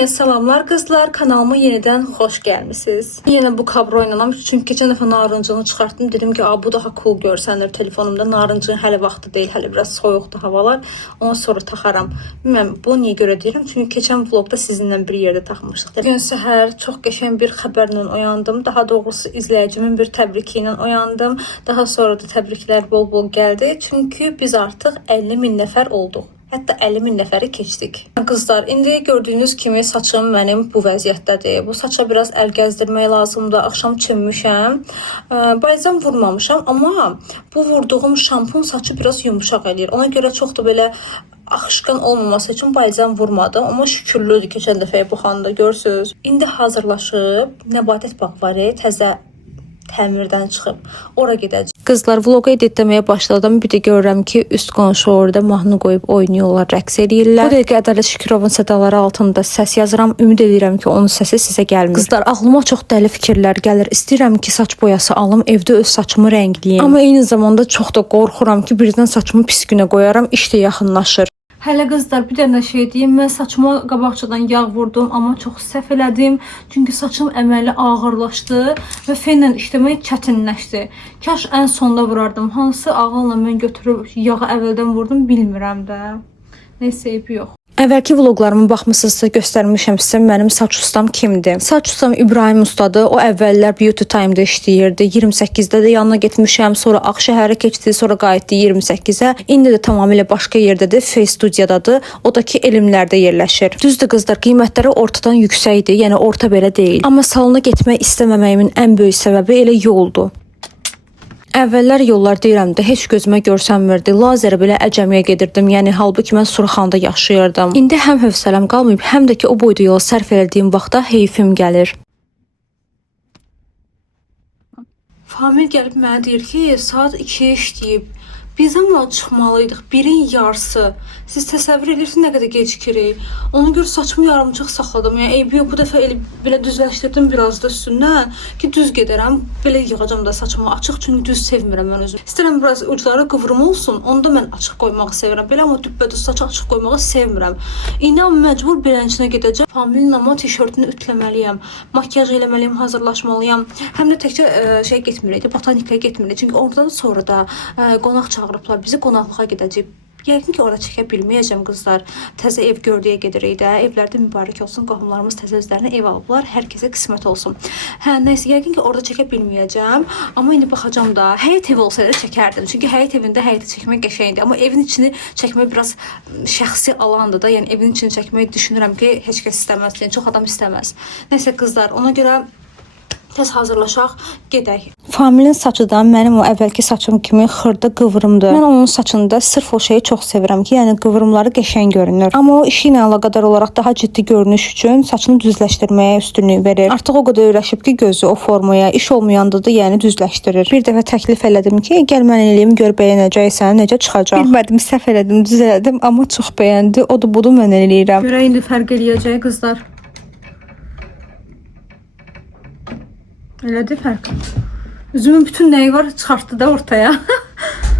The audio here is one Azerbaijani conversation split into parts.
Hamıya salamlar qızlar, kanalıma yenidən xoş gəlmisiniz. Yenə bu kabro oynanam çünki keçən dəfə narıncını çıxartdım. Dedim ki, bu daha cool görsənir telefonumda. Narıncın hələ vaxtı deyil, hələ biraz soyuqdur havalar. Ondan sonra taxaram. Bilməm, bu niyə görə deyirəm? Çünki keçən vlogda sizinlə bir yerdə taxmışdıq. Bugün səhər çox qəşəng bir xəbərlə oyandım. Daha doğrusu izləyicimin bir təbriki ilə oyandım. Daha sonra da təbriklər bol-bol gəldi. Çünki biz artıq 50.000 nəfər olduq. Hətta 50.000 nəfəri keçdik. Qızlar, indi gördüyünüz kimi saçım mənim bu vəziyyətdədir. Bu saça biraz əl gəzdirmək lazımdır. Axşam çönmüşəm. Balzam vurmamışam, amma bu vurduğum şampun saçı biraz yumuşaq eləyir. Ona görə çox da belə axışqan olmaması üçün balzam vurmadım. Amma şükürlüdür keçən dəfəyə baxanda görsünüz. İndi hazırlaşıb Nəbatət Bağvari təzə təmirdən çıxıb ora gedəcək. Qızlar, vlogu editləməyə başladım. Bir də görürəm ki, üst qonşu orada mahnı qoyub oynayırlar, rəqs edirlər. Bu dəqiqə Ədalət Şükürovun sədaları altında səs yazıram. Ümid edirəm ki, onun səsi sizə gəlmir. Qızlar, ağlıma çox dəli fikirlər gəlir. İstəyirəm ki, saç boyası alım, evdə öz saçımı rəngləyim. Amma eyni zamanda çox da qorxuram ki, birdən saçımı pis günə qoyaram, iş də yaxınlaşır. Hələ qızlar, bir dənə şey deyim, mən saçıma qabaqçadan yağ vurdum, amma çox səhv elədim. Çünki saçım əməli ağırlaşdı və fenlə işləmək çətinləşdi. Kaş ən sonda vurardım. Hansı ağılla mən götürüb yağı əvvəldən vurdum, bilmirəm də. Neysə, eybi yox. Əvvəlki vloqlarımı baxmısınızsa göstərmişəm sizə mənim saç ustam kimdir. Saç ustam İbrahim ustadır. O əvvəllər Beauty Time-da işləyirdi. 28-də də yanına getmişəm. Sonra Ağşəhərə keçdi, sonra qayıtdı 28-ə. İndi də tamamilə başqa yerdədir. Face Studiyodadır. O da ki, elmlərdə yerləşir. Düzdür qızlar, qiymətləri ortadan yüksəkdir. Yəni orta belə deyil. Amma salona getmək istəməməyimin ən böyük səbəbi elə yoldur. Əvvəllər yollar deyirəm də heç gözümə görsənmirdi. Lazerə belə əcəmiyə gedirdim. Yəni halbuki mən Surxanda yaşayırdım. İndi həm hövsələm qalmayıb, həm də ki o boyda yola sərf etdiyim vaxtda heyfim gəlir. Famil gəlib mənə deyir ki, saat 2-yə işləyib. Biz amma çıxmalıydıq. 1-in yarısı. Siz təsəvvür edirsiniz nə qədər gecikirik. Ona görə saçımı yarımçıq saxladım. Yəni eybi yox, bu dəfə belə düzləşdirdim biraz da üstündən ki, düz gedərəm. Belə yığacam da saçımı açıq, çünki düz sevmirəm mən özüm. İstəyirəm biraz ucları qıvrım olsun. Onda mən açıq qoymağı sevirəm. Belə amma düppədüz saçı açıq qoymağı sevmirəm. İndi amma məcbur beləncə gedəcəm. Familin amma tişörtünü ütləməliyəm. Makyaj eləməliyəm, hazırlaşmalıyam. Həm də təkcə şey getmirik, botanikaya getmirik. Çünki oradan sonra da qonaq çağırıblar. Bizi qonaqlığa gedəcək. Yəqin ki, orada çəkə bilməyəcəm qızlar. Təzə ev gördüyə gedirik də. Evlərdə mübarək olsun. Qohumlarımız təzə özlərinə ev alıblar. Hər kəsə qismət olsun. Hə, nəysə, yəqin ki, orada çəkə bilməyəcəm. Amma indi baxacam da. Həyət evi olsaydı çəkərdim. Çünki həyət evində həyəti çəkmək qəşəngdir. Amma evin içini çəkmək biraz şəxsi alandır da. Yəni evin içini çəkmək düşünürəm ki, heç kəs istəməz. Yəni çox adam istəməz. Nəysə qızlar, ona görə tez hazırlaşaq, gedək. Familin saçı da mənim o əvvəlki saçım kimi xırda qıvrımdır. Mən onun saçında sırf o şeyi çox sevirəm ki, yəni qıvrımları qəşəng görünür. Amma o işi ilə əlaqədar olaraq daha ciddi görünüş üçün saçını düzləşdirməyə üstünlük verir. Artıq o qədər öyrəşib ki, gözü o formaya, iş olmayanda da yəni düzləşdirir. Bir dəfə təklif elədim ki, gəl mən eləyim, gör bəyənəcəksən, necə çıxacaq. Bilmədim, səhv elədim, düz elədim, amma çox bəyəndi. O da budur, mən eləyirəm. Görə indi fərq eləyəcək qızlar. Elədir fərq. Üzümün bütün nəyi var çıxartdı da ortaya.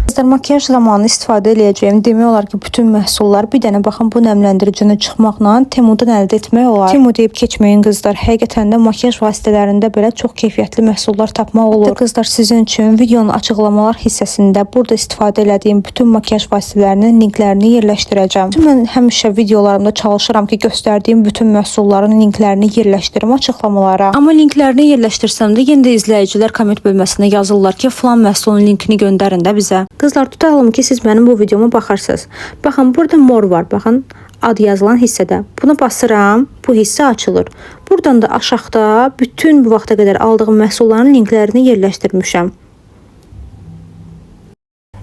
Qızlar, makyaj zamanı istifadə edəcəyim demək olar ki, bütün məhsullar bir dənə baxın bu nəmləndiricini çıxmaqla Temudan əldə etmək olar. Temu deyib keçməyin qızlar. Həqiqətən də makyaj vasitələrində belə çox keyfiyyətli məhsullar tapmaq olur. Qızlar, sizin üçün videonun açıqlamalar hissəsində burada istifadə etdiyim bütün makyaj vasitələrinin linklərini yerləşdirəcəm. Mən həmişə videolarımda çalışıram ki, göstərdiyim bütün məhsulların linklərini yerləşdirim açıqlamalara. Amma linklərini yerləşdirsəm də yenə də izləyicilər komment bölməsində yazırlar ki, falan məhsulun linkini göndərin də bizə. Qızlar, tutalım ki, siz mənim bu videoma baxarsınız. Baxın, burada mor var. Baxın, ad yazılan hissədə. Buna basıram, bu hissə açılır. Buradan da aşağıda bütün bu vaxta qədər aldığım məhsulların linklərini yerləşdirmişəm.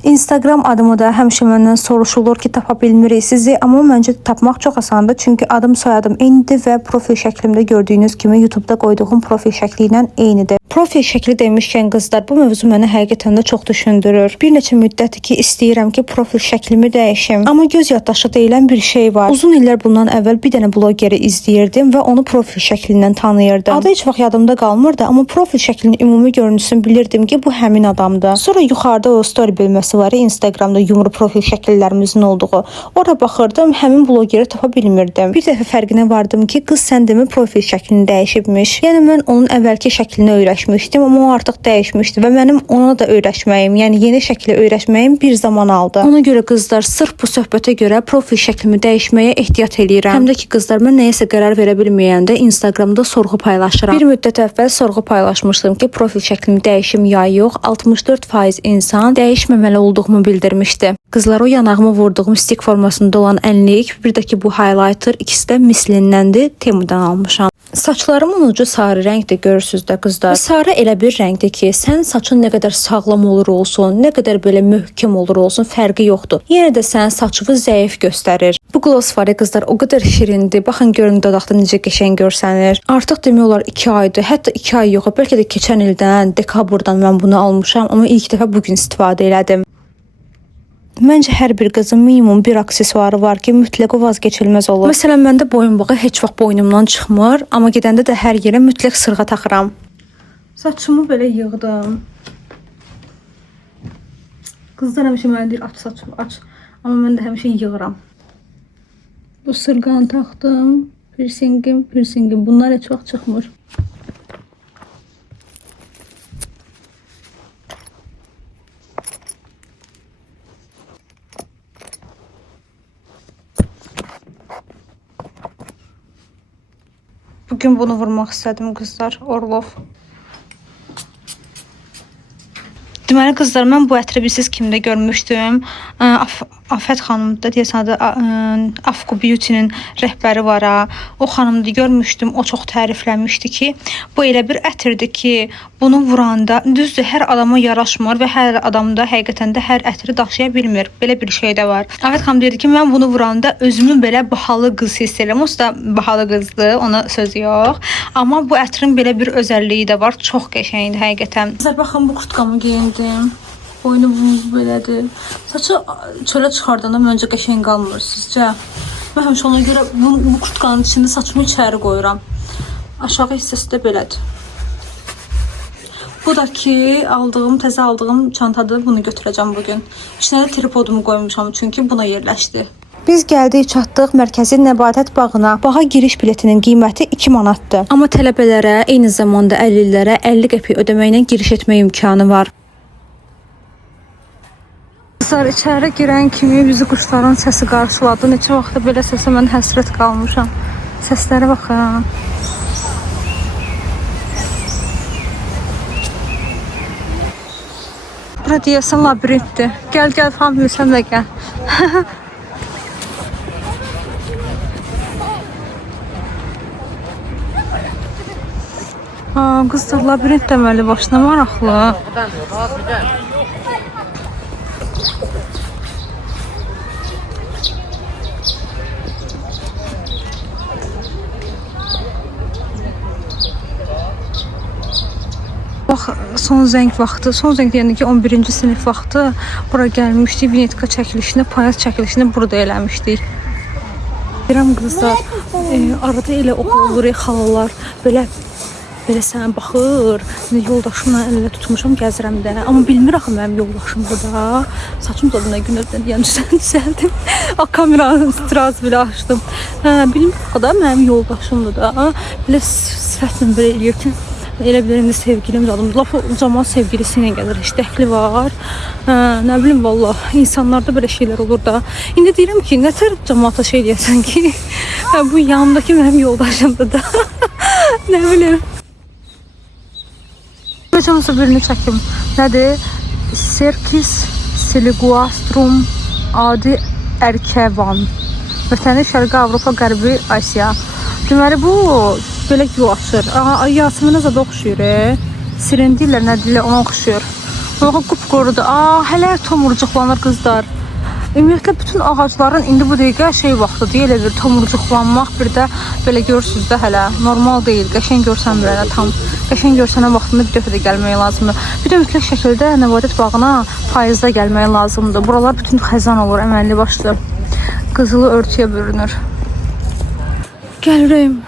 Instagram adımı da həmişə məndən soruşulur ki, tapa bilmirik sizi, amma məncə tapmaq çox asandır. Çünki adım soyadım eynidir və profil şəklimdə gördüyünüz kimi YouTube'da qoyduğum profil şəkli ilə eynidir. Profil şəkli demişkən qızlar, bu mövzu mənə həqiqətən də çox düşündürür. Bir neçə müddətdir ki, istəyirəm ki, profil şəklimi dəyişim. Amma göz yaddaşı deyilən bir şey var. Uzun illər bundan əvvəl bir dənə blogeri izləyirdim və onu profil şəklindən tanıyırdım. Adı heç vaxt yadımda qalmırdı, amma profil şəklinin ümumi görüntüsünü bilirdim ki, bu həmin adamdır. Sonra yuxarıda o story bölməsi sayfası var, Instagramda yumru profil şəkillərimizin olduğu. Ora baxırdım, həmin bloqeri tapa bilmirdim. Bir dəfə fərqinə vardım ki, qız səndəmi profil şəklini dəyişibmiş. Yəni mən onun əvvəlki şəklinə öyrəşmişdim, amma o artıq dəyişmişdi və mənim ona da öyrəşməyim, yəni yeni şəklə öyrəşməyim bir zaman aldı. Ona görə qızlar, sırf bu söhbətə görə profil şəklimi dəyişməyə ehtiyat eləyirəm. Həm də ki, qızlar, mən nəyəsə qərar verə bilməyəndə Instagramda sorğu paylaşıram. Bir müddət əvvəl sorğu paylaşmışdım ki, profil şəklimi dəyişim ya yox. 64% insan dəyişməməli olduğumu bildirmişdi. Qızlar, o yanağıma vurduğum stik formasında olan ənlik, bir də ki bu highlighter, ikisi də Mislin'dəndir, Temu'dan almışam. Saçlarımın ucu sarı rəngdir, görürsüz də qızlar. Sarı elə bir rəngdir ki, sən saçın nə qədər sağlam olur olsun, nə qədər belə möhkəm olur olsun, fərqi yoxdur. Yenə də sənin saçını zəif göstərir. Bu gloss var ya qızlar, o qədər şirindir. Baxın görün dodaqda necə qəşəng görsənir. Artıq demək olar 2 aydır, hətta 2 ay yox, bəlkə də keçən ildən, dekabrdan mən bunu almışam, amma ilk dəfə bu gün istifadə elədim. Məncə hər bir qızın minimum bir aksesuarı var ki, mütləq o vazgeçilməz olur. Məsələn, məndə boyunbağı heç vaxt boynumdan çıxmır, amma gedəndə də hər yerə mütləq sırğa taxıram. Saçımı belə yığdım. Qızlar həmişə mənə deyir, aç saçımı, aç. Amma mən də həmişə yığıram. Bu sırğanı taxdım, piercingim. Bunlar heç vaxt çıxmır. Bugün bunu vurmaq istədim qızlar, Orlov. Deməli qızlar, mən bu ətri bilsiz kimdə görmüşdüm. Afət xanımda deyəsən adı Afku Beauty-nin rəhbəri var ha. O xanımda görmüşdüm. O çox tərifləmişdi ki, bu elə bir ətirdir ki, bunu vuranda düzdür, hər adama yaraşmır və hər adamda həqiqətən də hər ətri daşıya bilmir. Belə bir şey də var. Afət xanım dedi ki, mən bunu vuranda özümü belə bahalı qız hiss edirəm. O da bahalı qızdır, ona söz yox. Amma bu ətrin belə bir özəlliyi də var. Çox qəşəngdir həqiqətən. Sizlər baxın, bu kurtkamı geyindim. Boynu belədir. Saçı çölə çıxardanda məncə qəşəng qalmır sizcə. Mən həmişə ona görə bu kurtkanın içində saçımı içəri qoyuram. Aşağı hissəsi də belədir. Bu da ki, təzə aldığım çantadır. Bunu götürəcəm bugün. İçinə də tripodumu qoymuşam çünki buna yerləşdi. Biz gəldik, çatdıq Mərkəzi Nəbatət bağına. Bağa giriş biletinin qiyməti 2 manatdır. Amma tələbələrə, eyni zamanda 50-lərə 50 qəpik ödəməklə giriş etmək imkanı var. Qızlar, içəri girən kimi bizi quşların səsi qarşıladı. Neçə vaxtda belə səsə mən həsrət qalmışam. Səslərə baxın. Bura deyəsən labirintdir. Gəl, hamı sən də gəl. Qızlar, labirint deməli başına maraqlı. Bax, son zəng deyəndə ki, 11-ci sinif vaxtı bura gəlmişdik, vinetka çəkilişini, payaz çəkilişini burada eləmişdik. Deyirəm qızlar, arada elə olur, xalalar belə sənə baxır. Yoldaşımla ələ tutmuşam, gəzirəm də. Amma bilmir axı mənim yoldaşım burada. Saçım zadına günlərdən yəni düzəldim. Kameranın straz belə açdım. Bilmir axı da mənim yoldaşımdır da. Belə sifətlə belə eləyir ki, elə bilir indi sevgilim zadım. Laf zaman sevgilisi ilə gəlir, heç dəxli var. Nə bilim valla, insanlarda belə şeylər olur da. İndi deyirəm ki, nətər cəmaata şey deyəsən ki, bu yanımdakı mənim yoldaşımdır da. Nə bilim. Necəsə birini çəkim. Nədir? Serkis Siliguastrum adi Erkevan. Vətəni Şərqi Avropa, Qərbi Asiya. Deməli bu belə yol açır. Yasminə zada oxşuyur. Siren deyirlər, nə deyirlər, ona oxşuyur. Ona qupqurudur. Hələ tomurcuqlanır qızlar. Ümumiyyətlə bütün ağacların indi bu dəqiqə şey vaxtıdır, elə bir tomurcuqlanmaq, bir də belə görürsünüz də hələ normal deyil. Qəşəng görsənmir hələ tam. Qəşəng görsənən vaxtında bir dəfə də gəlmək lazımdır. Bir də mütləq şəkildə Nəbadət bağına payızda gəlmək lazımdır. Buralar bütün xəzan olur, əməlli başlı. Qızılı örtüyə bürünür. Gəlirəm.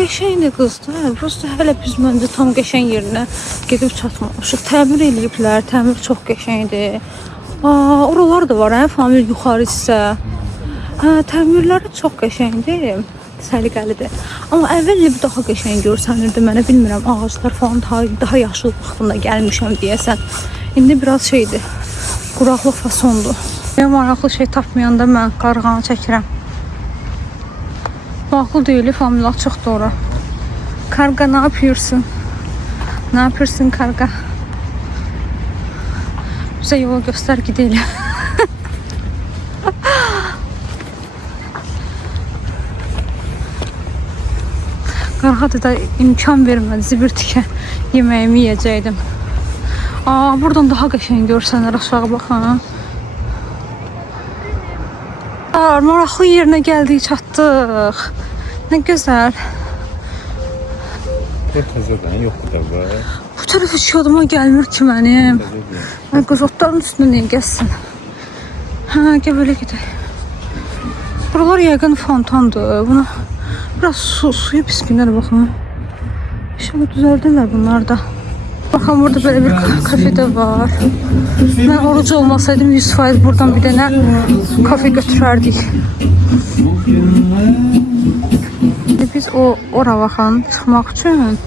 qəşəngdir qızlar. Prosta hələ biz məncə tam qəşəng yerinə gedib çatmamışıq. Təmir eləyiblər. Təmir çox qəşəngdir. Oralar da var, famil yuxarı hissə. Təmirləri çox qəşəngdir. Səliqəlidir. Amma əvvəlcə bir daha qəşəng görsənirdi mənə. Bilmirəm, ağaclar falan daha yaşıl vaxtında gəlmişəm deyəsən. İndi biraz şeydir. Quraqlıq fasondur. Maraqlı şey tapmayanda mən qarğanı çəkirəm. Maraqlı deyil, familya çıxdı ora. Karga, ne yapıyorsun? Ne yapıyorsun karga? Bize yolu göster gidelim. Karga da imkan vermedi. Zibirtikə yemeğimi yiyəcəkdim. Buradan daha qəşəng görsənlər, aşağı baxın. Maraqlı yerine gəldik, çatdıq. Ne güzel. Təzədən yox da var. Bu tərəf heç yadıma gəlmir ki mənim. Qız otların üstündə niyə gəzsin? Gəl belə gedək. Buralar yəqin fontandır. Buna biraz suyu pis günlər baxın. İnşallah düzəldirlər bunlar da. Baxın, burada belə bir kafe də var. Mən oruc olmasaydım 100% buradan bir dənə kafe götürərdik. Biz ora baxın, çıxmaq üçün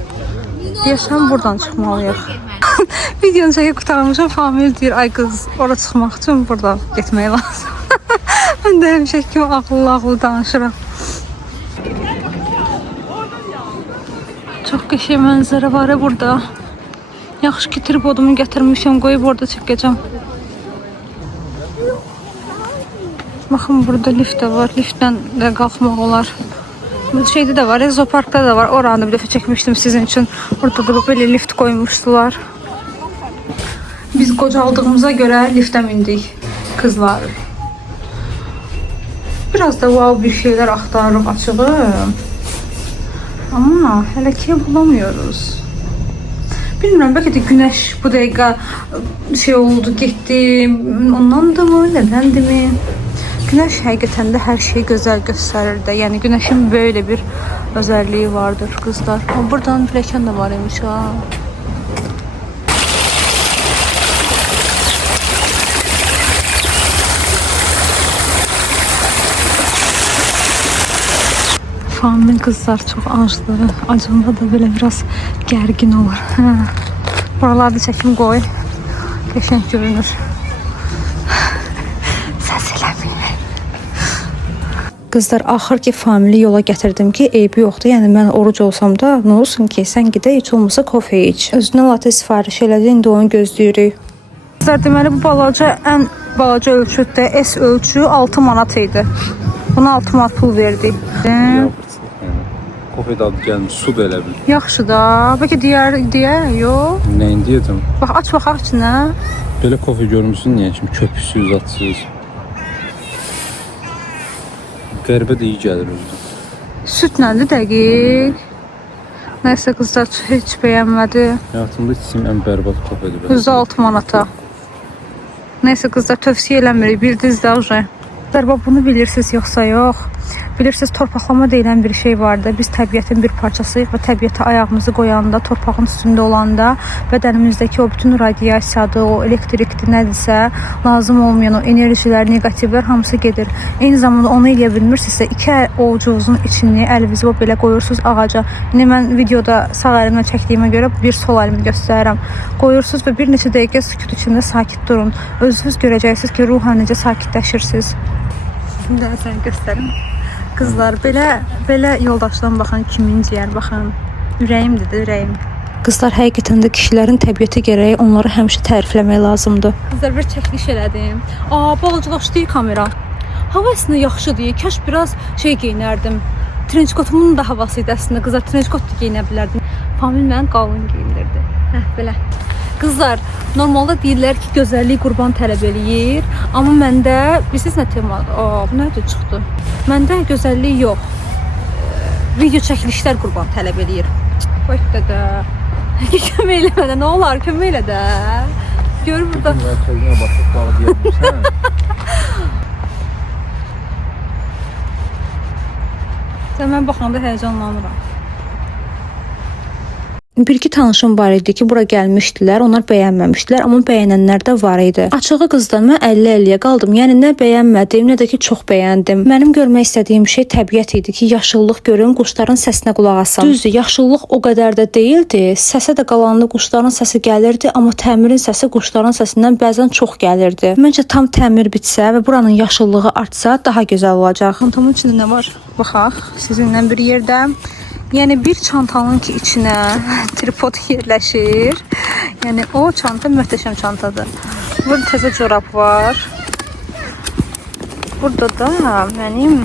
deyəsən buradan çıxmalıyıq. Videonu çəkib qurtarmışam, famil deyir, ay qız, ora çıxmaq üçün buradan getmək lazım. Mən də həmişə kimi ağıllı danışıram. Çox qəşəng mənzərə var burada. Yaxşı ki, tripodumu gətirmişəm, qoyub orada çəkəcəm. Baxın, burada lift də var, liftdən də qalxmaq olar. Bu şeyde de var, Zopark'ta da var. Orada bir defa çekmiştim sizin için. Orada da böyle lift koymuştular. Biz qocaldığımıza göre lifte mindik kızlar. Biraz da wow bir şeyler aktarırıq açığım. Ama hələ ki bulamıyoruz. Bilmirəm, bəlkə də güneş bu dəqiqə şey oldu, getdi. Ondan da mı, nədəndir mi? Güneş həqiqətən də hər şeyi gözəl göstərir də. Yəni güneşin böyle bir özelliği vardır kızlar. Buradan pilləkən də var imiş ha. Familin kızlar çok acdı. Acımda da böyle biraz gergin olur. Buralarda çəkim qoy. Qəşəng görünür. Kızlar, axır ki famili yola gətirdim ki, eybi yoxdur. Yəni mən oruc olsam da, nə olsun ki, sən gedə heç olmasa kofe iç. Özünə latte sifariş elədi, indi onu gözləyirik. Kızlar, deməli bu balaca, ən balaca ölçüddə S ölçü 6 manat idi. Buna 6 manat pul verdik. Kofe dadı gəlmiş, su da elə bil. Yaxşı da, bəlkə deyər, yox. Nəyin deyəcəm? Bax, aç baxaq içinə. Belə kofe görmüşsün, yəni şimdi köpüsüz, atsız. Qəribə də iyi gəlir özü. Süt nədir dəqiq? Nəysə qızlar heç bəyənmədi. Həyatımda içsəm ən bərbad kofedir. Özü 6 manata. Nəysə qızlar tövsiyə eləmirik, bildiniz də uje. Qızlar, bunu bilirsiniz yoxsa yox? Bilirsiniz, torpaqlama deyilən bir şey vardı. Biz təbiətin bir parçasıyıq və təbiətə ayağımızı qoyanda, torpağın üstündə olanda bədənimizdəki o bütün radiasiyadır, o elektrikdir, nədirsə, lazım olmayan o enerjilər, negativlər hamısı gedir. Eyni zamanda onu eləyə bilmirsinizsə, iki ovucunuzun içini, əlinizi belə qoyursunuz ağaca. İndi mən videoda sağ əlimlə çəkdiyimə görə bir sol əlimi göstərirəm. Qoyursunuz və bir neçə dəqiqə sükut içində sakit durun. Özünüz görəcəksiniz ki, ruhan necə sakitləşirsiniz. Şimdi səni göstərim. Kızlar, belə yoldaşdan baxın, kimin ciyər, baxın. Ürəyimdir də, ürəyim. Kızlar, həqiqətən də kişilərin təbiəti gərəyi onları həmişə tərifləmək lazımdır. Kızlar, bir çəkiliş elədim. Balacılaşdı kamera. Hava əslində yaxşıdır. Kaş biraz şey geyinərdim. Trençkotumun da havası idi əslində. Kızlar, trençkot da geyinə bilərdim. Famil mən qalın geyindirdi. Belə. Kızlar, normalda deyirlər ki, gözəllik qurban tələb eləyir. Amma məndə, bilirsiniz nə tema? Bu nədir çıxdı? Məndə gözəllik yox. Video çəkilişlər qurban tələb eləyir. Bax da. Kömək eləmə də, nə olar? Kömək elə də. Gör burada. Mərkəzinə baxıb balı deyirsən. Sən mən baxanda həyəcanlanıram. Bir-iki tanışım var idi ki, bura gəlmişdilər. Onlar bəyənməmişdilər, amma bəyənənlər də var idi. Açığı qızdan mən 50-50-yə qaldım. Yəni nə bəyənmədim, nə də ki çox bəyəndim. Mənim görmək istədiyim şey təbiət idi ki, yaşıllıq görüm, quşların səsinə qulaq asam. Düzdür, yaşıllıq o qədər də deyildi. Səsə də qalanlı quşların səsi gəlirdi, amma təmirin səsi quşların səsindən bəzən çox gəlirdi. Məncə tam təmir bitsə və buranın yaşıllığı artsa daha gözəl olacaq. Çantamın içində nə var? Baxaq, sizinlə bir yerdə. Yəni bir çantanın ki içinə tripod yerləşir. Yəni o çanta möhtəşəm çantadır. Burada təzə corab var. Burada da mənim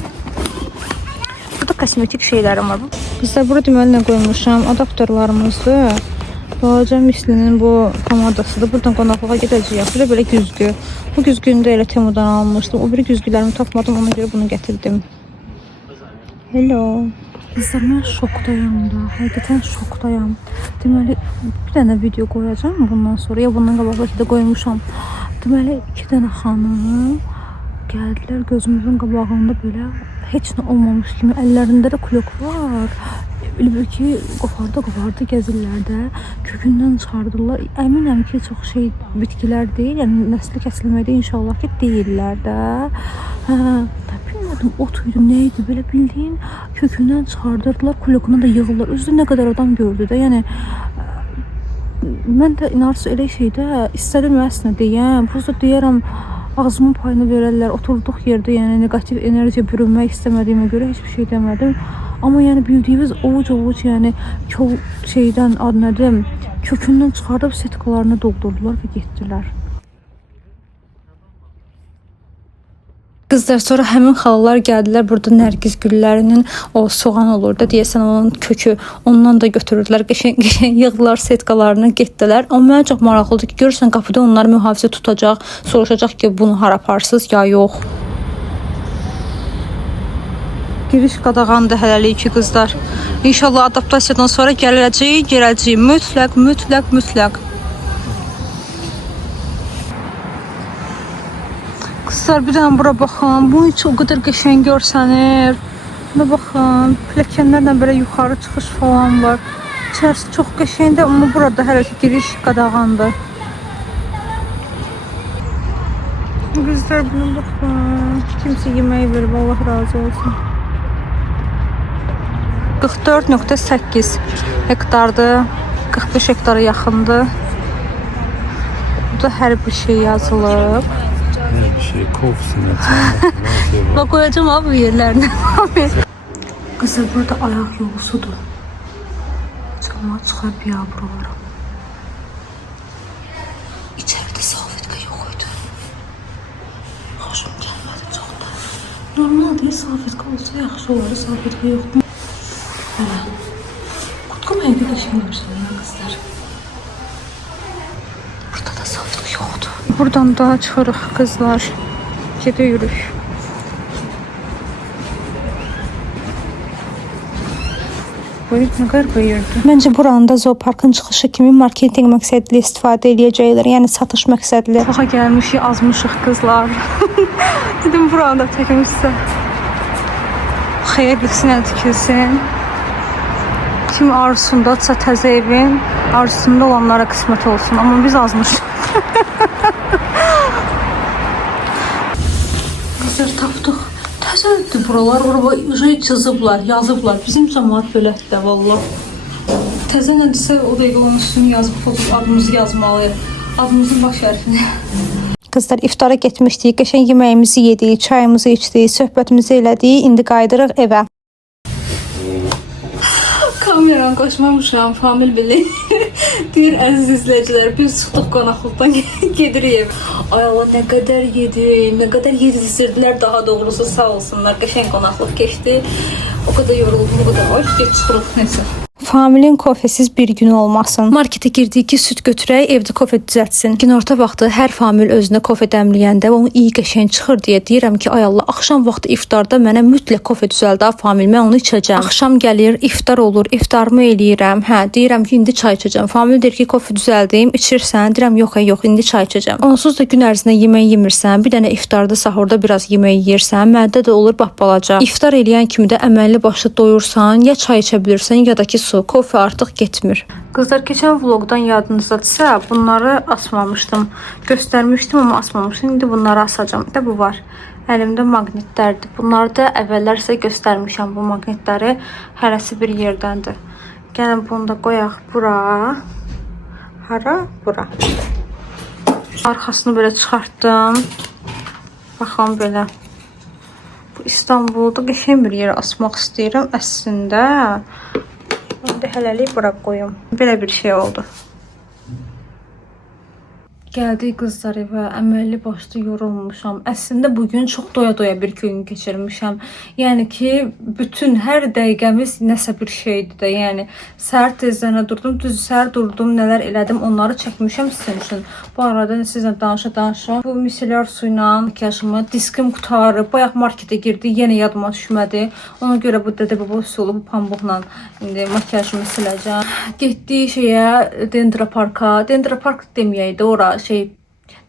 kosmetik şeylərim var. Bizdə bura deməli nə qoymuşam? Adaptorlarımızı. Balaca Mislinin bu pomadasıdır. Buradan qonaqlığa gedəcəyik. Burada belə güzgü. Bu güzgünü də elə Temudan almışdım. O biri güzgülərimi tapmadım. Ona görə bunu gətirdim. Hello. Qızlar, mən şokdayım da. Həqiqətən şokdayım. Deməli, bir dənə video qoyacağım bundan sonra. Ya bundan qabaqdakı da qoymuşam. Deməli, 2 dənə xanım gəldilər gözümüzün qabağında belə heç nə olmamış kimi. Əllərində də kulok var. Elə ki, qoparda gəzirlər də. Kökündən çıxardırlar. Əminəm ki, çox şey bitkilər deyil. Yəni, nəsli kəsilməkdə inşallah ki, deyirlər də. Bilmədim, ot idi, nə idi, belə bildiyin kökündən çıxardırdılar, kulokuna da yığırlar. Özü nə qədər adam gördü də, yəni mən də inarsı elə şeydə istədim əslində deyəm, prosta deyərəm, ağzımın payını verərlər, oturduq yerdə, yəni negativ enerjiya bürünmək istəmədiyimə görə heç bir şey demədim. Amma yəni bildiyiniz ovuc, yəni kol şeydən, ad nədim, kökündən çıxardıb setkalarını doldurdular və getdilər. Qızlar, sonra həmin xalalar gəldilər, burada nərgiz güllərinin o soğan olur da, deyəsən onun kökü, ondan da götürürdülər, qəşəng yığdılar setkalarını, getdilər. Amma mənə çox maraqlıdır ki, görürsən qapıda onları mühafizə tutacaq, soruşacaq ki, bunu hara aparsız ya yox. Giriş qadağandır hələlik ki, qızlar. İnşallah adaptasiyadan sonra gələcəyik, mütləq. Qızlar, bir dənə bura baxın. Bu heç o qədər qəşəng görsənir. Buna baxın. Pilləkənlərlə belə yuxarı çıxış falan var. İçərisi çox qəşəngdir, amma burada hələ ki giriş qadağandır. Qızlar, buna baxın. Kimsə yeməyi verib, Allah razı olsun. 44.8 hektardır. 45 hektara yaxındır. Burada hər bir şey yazılıb. Bir şey kovsuna. Bak koyacağım abi yerlerine. Kızlar, burada ayak yolusudur. Cama çıxar bir ya buralara. İçeride salfetka yok idi. Hoşum gelmedi çok da. Normal değil, salfetka olsa yaxşı olar. Salfetka yoktu. Hala. Kutku mu evde düşünmüşsün ya kızlar? Burada da salfetka yoktu. Buradan daha çıxırıq qızlar. Gediyoruz. Buyur, nə qədər buyurdu. Məncə buranın da zooparkın çıxışı kimi marketinq məqsədli istifadə edəcəklər. Yəni satış məqsədli. Baxa gəlmişik, azmışıq qızlar. Dedim buranı da çəkim sizə. Xeyirlisinə tikilsin. Kim arzusundadsa təzə evin, arzusunda olanlara qismət olsun. Amma biz azmışıq. Qızlar, tapdıq. Təzədir buralar, oraya çiziblər, yazıblar. Bizim cəmaət belədir də valla. Təzə nədirsə o dəqiqə onun üstünü yazıb, adımızı yazmalıyıq. Adımızın baş hərfini. Qızlar, iftara getmişdik, qəşəng yeməyimizi yedik, çayımızı içdik, söhbətimizi elədik. İndi qayıdırıq evə. Kameran qoşmamışam, Famil bilir. Deyir, əziz izləyicilər, biz çıxdıq qonaqlıqdan gedirik. Ay Allah, nə qədər yedirdilər, daha doğrusu sağ olsunlar. Qəşəng qonaqlıq keçdi. O qədər yoruldum, o qədər. Ay, geç çıxırıq, nəsə. Familin kofesiz bir gün olmasın. Markete girdik ki, süt götürək, evdə kofe düzəltsin. Günorta vaxtı hər famil özünə kofe dəmləyəndə onu iyi qəşəng çıxır deyə deyirəm ki, ay Allah, axşam vaxtı iftarda mənə mütləq kofe düzəld, famil, mən onu içəcəm. Axşam gəlir, iftar olur, iftarımı eləyirəm. Hə, deyirəm ki, indi çay içəcəm. Famil deyir ki, kofe düzəldim, içirsən? Deyirəm, yox, indi çay içəcəm. Onsuz da gün ərzində yemək yemirsən, bir dənə iftarda, sahurda biraz yemək yeyirsən, mədə də olur babbalaca. İftar eləyən kimi də əməlli başlı doyursan, ya çay içə bilirsən, ya da ki Doğrusu kofe artıq getmir. Qızlar, keçən vlogdan yadınızdadırsa bunları asmamışdım. Göstərmişdim amma asmamışdım. İndi bunları asacağım. Bir də bu var. Əlimdə maqnitlərdir. Bunları da əvvəllər sizə göstərmişəm bu maqnitləri. Hərəsi bir yerdəndir. Gəlin bunu da qoyaq bura. Hara? Bura. Arxasını belə çıxartdım. Baxın belə. Bu İstanbulda qəşəng bir yerə asmaq istəyirəm əslində. İndi hələlik bura qoyum. Belə bir şey oldu. Gəldik qızlar evə, əməlli başlı yorulmuşam. Əslində bugün çox doya-doya bir gün keçirmişəm. Yəni ki, bütün hər dəqiqəmiz nəsə bir şeydir də. Yəni səhər tezdən durdum, düz səhər durdum, nələr elədim, onları çəkmişəm sizin üçün. Bu arada sizlə danışa-danışa bu misellar suyla makyajımı, diskim qutarıb, bayaq marketə girdi, yenə yadıma düşmədi. Ona görə bu dədə-baba üsulu bu pambuqla indi makyajımı siləcəm. Getdik Dendra Parka. Dendra Park deməyəydi ora.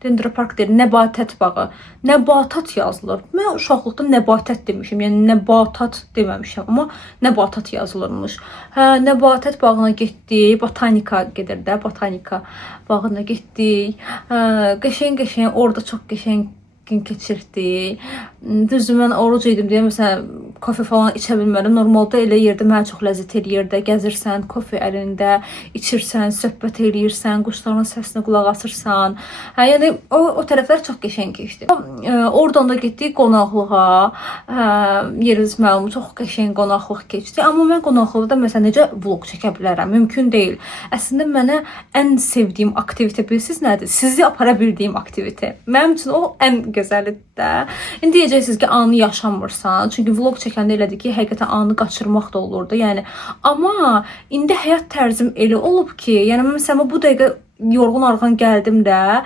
Dendra Park deyir, Nəbatət bağı. Nəbatat yazılır. Mən uşaqlıqda Nəbatət demişim. Yəni Nəbatat deməmişəm, amma Nəbatat yazılırmış. Hə, Nəbatət bağına getdik. Botanika gedir də, botanika bağına getdik. Qəşəng-qəşəng, orada çox qəşəng gün keçirdik. Düzdür, mən oruc idim deyə məsələn kofe falan içə bilmədim. Normalda elə yerdə mənə çox ləzzət eləyir də. Gəzirsən, kofe əlində, içirsən, söhbət eləyirsən, quşların səsinə qulaq asırsan. Hə, yəni o tərəflər çox qəşəng keçdi. Oradan da getdik qonaqlığa. Yeriniz məlum, çox qəşəng qonaqlıq keçdi. Amma mən qonaqlıqda məsələn necə vlog çəkə bilərəm? Mümkün deyil. Əslində mənə ən sevdiyim aktivitə bilirsiniz nədir? Sizi apara bildiyim aktivitə. Mənim üçün o ən gözəlidir də. İndi deyəcəksiniz ki, anı yaşamırsan. Çünki vlog çəkəndə elədir ki, həqiqətən anı qaçırmaq da olurdu. Yəni, amma indi həyat tərzim elə olub ki, yəni məsələn bu dəqiqə yorğun arğan gəldim də,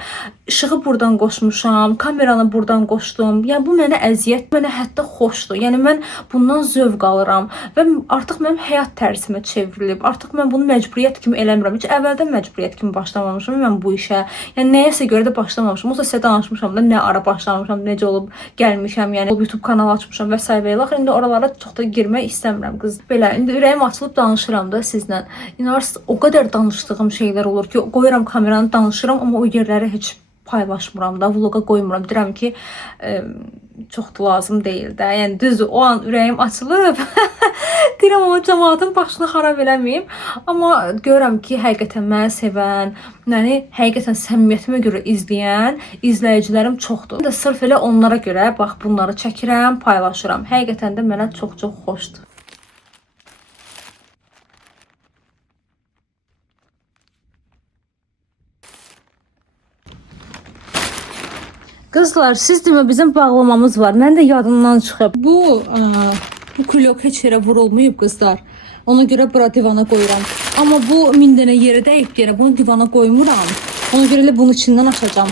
işığı buradan qoşmuşam, kameranı buradan qoşdum. Yəni bu mənə əziyyət, mənə hətta xoşdur. Yəni mən bundan zövq alıram və artıq mənim həyat tərzimə çevrilib. Artıq mən bunu məcburiyyət kimi eləmirəm. Heç əvvəldən məcburiyyət kimi başlamamışam mən bu işə. Yəni nəyəsə görə də başlamamışam. O da sizə danışmışam da, nə ara başlamışam, necə olub gəlmişəm. Yəni YouTube kanalı açmışam və s. İndi oralara çox da girmək istəmirəm qız. Belə indi ürəyim açılıb danışıram da sizlə. İnanırsınız o qədər danışdığım şeylər olur ki, qoyuram kameranı danışıram, amma o yerləri heç paylaşmıram da, vloga qoymuram. Deyirəm ki, çox da lazım deyil də. Yəni düzdür, o an ürəyim açılıb. Deyirəm o cəmaatın başını xarab eləməyim. Amma görürəm ki, həqiqətən məni sevən, yəni həqiqətən səmimiyyətimə görə izləyən izləyicilərim çoxdur. Və sırf elə onlara görə bax bunları çəkirəm, paylaşıram. Həqiqətən də mənə çox-çox xoşdur. Qızlar, siz demə bizim bağlamamız var. Mən də yadımdan çıxıb. Bu kulok heç yerə vurulmayıb qızlar. Ona görə bura divana qoyuram. Amma bu 1000 dənə yerə dəyib yerə. Bunu divana qoymuram. Ona görə elə bunun içindən açacağım.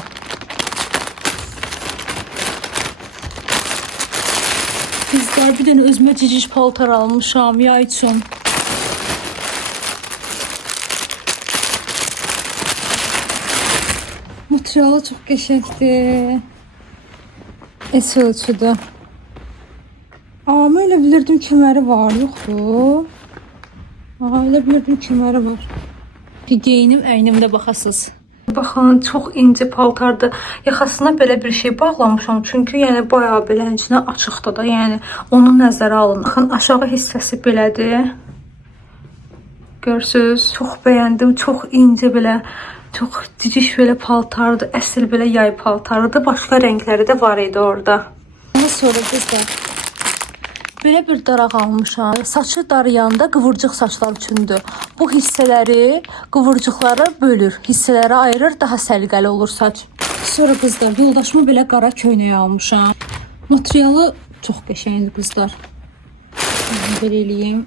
Qızlar, bir dənə özümə cicic paltar almışam yay üçün. Materialı çox qəşəngdir. S ölçüdür. Amma elə bilirdim kəməri var, yoxdur. Elə bilirdim kəməri var. Geyinim əynimdə baxasız. Baxın, çox ince paltardır. Yaxasına belə bir şey bağlamışam. Çünki yəni bayağı belə içinə açıqdır da. Yəni onu nəzərə alın. Baxın, aşağı hissəsi belədir. Görürsünüz, çox bəyəndim. Çox ince belə, çox ciciş belə paltardır. Əsl belə yay paltarıdır. Başqa rəngləri də var idi orada. Ondan sonra qızlar, belə bir daraq almışam. Saçı darayanda qıvırcıq saçlar üçündür. Bu hissələri, qıvırcıqları bölür. Hissələri ayırır, daha səliqəli olur saç. Sonra qızlar, yoldaşıma belə qara köynək almışam. Materialı çox qəşəngdir qızlar. Belə eləyim.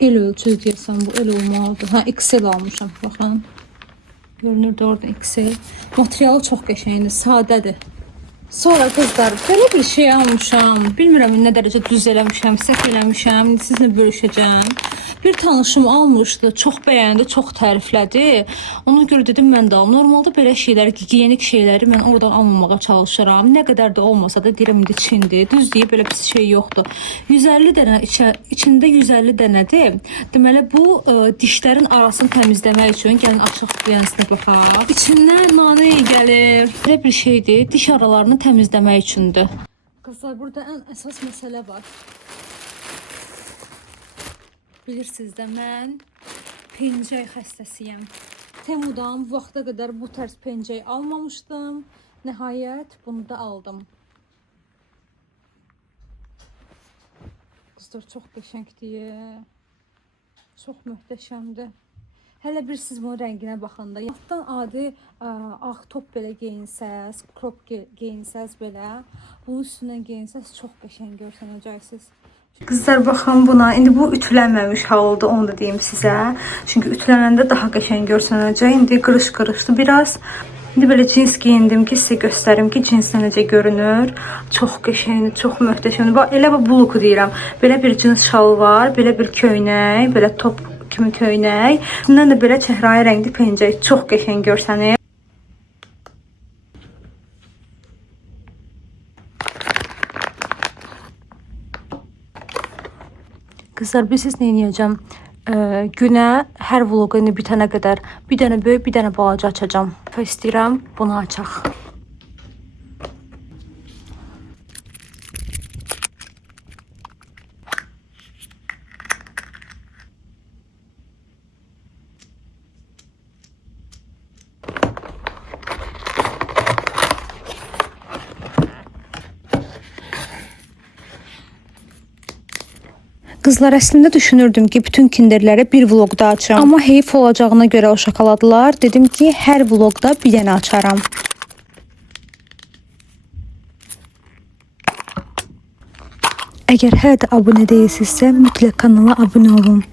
El ölçü deyəsən, bu el olmalıdır. Ha, XL almışam, baxın. Görünür də orada XL. Materialı çox qəşəngdir, sadədir. Sonra qızlar, belə bir şey almışam. Bilmirəm nə dərəcə düz eləmişəm, səhv eləmişəm. İndi sizinlə bölüşəcəm. Bir tanışım almışdı, çox bəyəndi, çox təriflədi. Ona görə dedim mən də alım. Normalda belə şeylər, gigiyenik şeyləri mən oradan almamağa çalışıram. Nə qədər də olmasa da deyirəm indi Çindir. Düz deyib belə pis şey yoxdur. 150 dənə içində 150 dənədir. Deməli bu dişlərin arasını təmizləmək üçün gəlin açıq dünyasına baxaq. İçindən nanə gəlir. Belə bir şeydir. Diş aralarını təmizləmək üçündür. Qızlar, burada ən əsas məsələ var. Bilirsiniz də mən pencək xəstəsiyəm. Temudan bu vaxta qədər bu tərz pencək almamışdım. Nəhayət bunu da aldım. Qızlar, çox qəşəngdir. Çox möhtəşəmdir. Hələ bir siz bunun rənginə baxanda, altdan adi ağ top belə geyinsəz, crop geyinsəz belə, bunun üstündən geyinsəz çox qəşəng görsənəcəksiniz. Qızlar, baxın buna. İndi bu ütülənməmiş haldır, onu da deyim sizə. Çünki ütülənəndə daha qəşəng görsənəcək. İndi qırış-qırışdı biraz. İndi belə cins giyindim ki, sizə göstərim ki, cinslə necə görünür. Çox qəşəngdir, çox möhtəşəmdir. Bax, elə bu look deyirəm. Belə bir cins şal var, belə bir köynək, belə top kimi köynək. Üstündən də belə çəhrayı rəngli pencək. Çox qəşəng görsənir. Qızlar, bilirsiniz nə edəcəm? Günə hər vlogu bitənə qədər bir dənə böyük, bir dənə balaca açacağım. İstəyirəm bunu açaq. Qızlar, əslində düşünürdüm ki, bütün kinderləri bir vloqda açam. Amma heyif olacağına görə o şokoladlar, dedim ki, hər vloqda bir dənə açaram. Əgər hələ də abunə deyilsinizsə, mütləq kanala abunə olun.